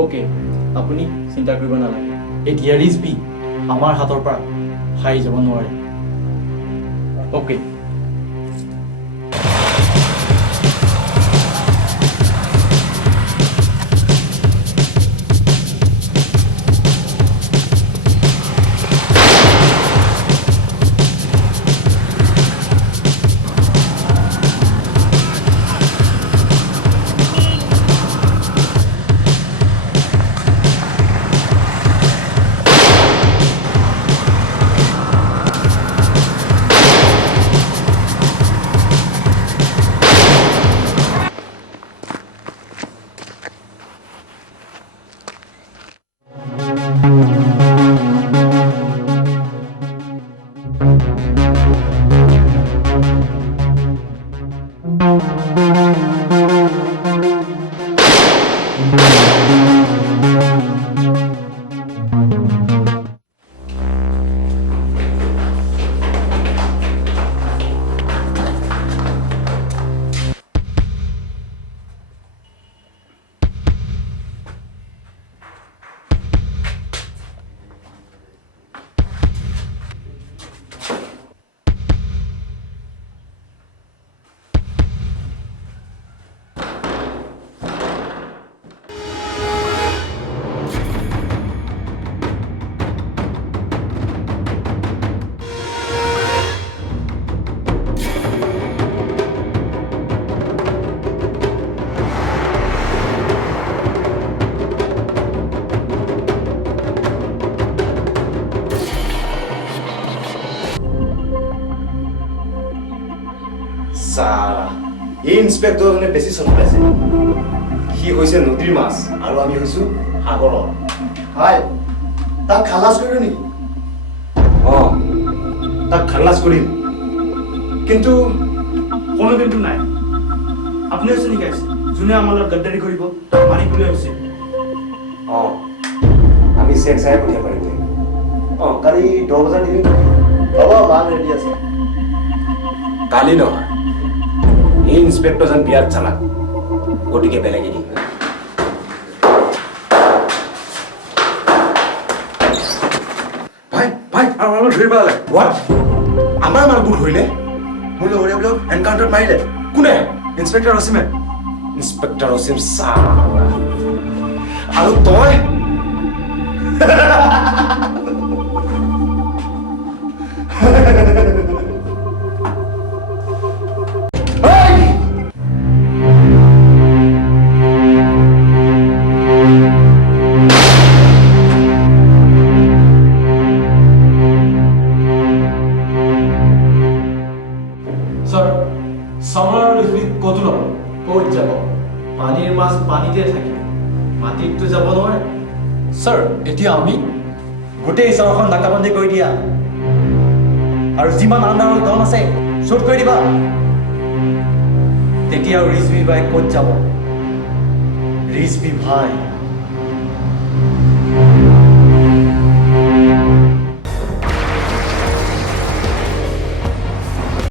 okay আপুনি চিন্তা কৰিব নালাগে এতিয়া ৰিজবি আমাৰ হাতৰ পৰা হাৰি যাব নোৱাৰে ওকে এই ইন্সপেক্টৰজনে বেছি চলাইছে সি হৈছে নদীৰ মাছ আৰু আমি হৈছো সাগৰৰ হাই তাক খালাস কৰিলো নেকি তাক খালাস কৰিম কিন্তু কোনো কিন্তু নাই আপুনি হৈছে নেকি যোনে আমাৰ লগত গদ্দাৰি কৰিব মাৰি পেলাই হৈছে আমি চেক চাই পঠিয়াব পাৰিম কালি 10 বজাত দিম হ'ব মাল ৰেডি আছে কালি নহয় এই ইন্সপেক্টৰজন বিৰাট চালাক গতিকে বেলেগে দিম ভাই ভাই আমাৰ ধৰি পেলালে হোৱাট আমাৰ মানুহবোৰ ধৰিলে মোৰ লগৰীয়া বোলক এনকাউণ্টাৰত মাৰিলে কোনে ইন্সপেক্টৰ অসীমে ইন্সপেক্টৰ অসীম চালা আৰু তই পানীৰ মাছ পানীতে থাকিব মাটিতটো যাব নোৱাৰে স্যাৰ এতিয়া আমি গোটেই চহৰখন নাকাবন্দী কৰি দিয়া আৰু যিমান আন্ধাৰৰ ধন আছে শ্বুট কৰি দিবা তেতিয়া ৰিজবি ভাই ক'ত যাব ৰিজবি ভাই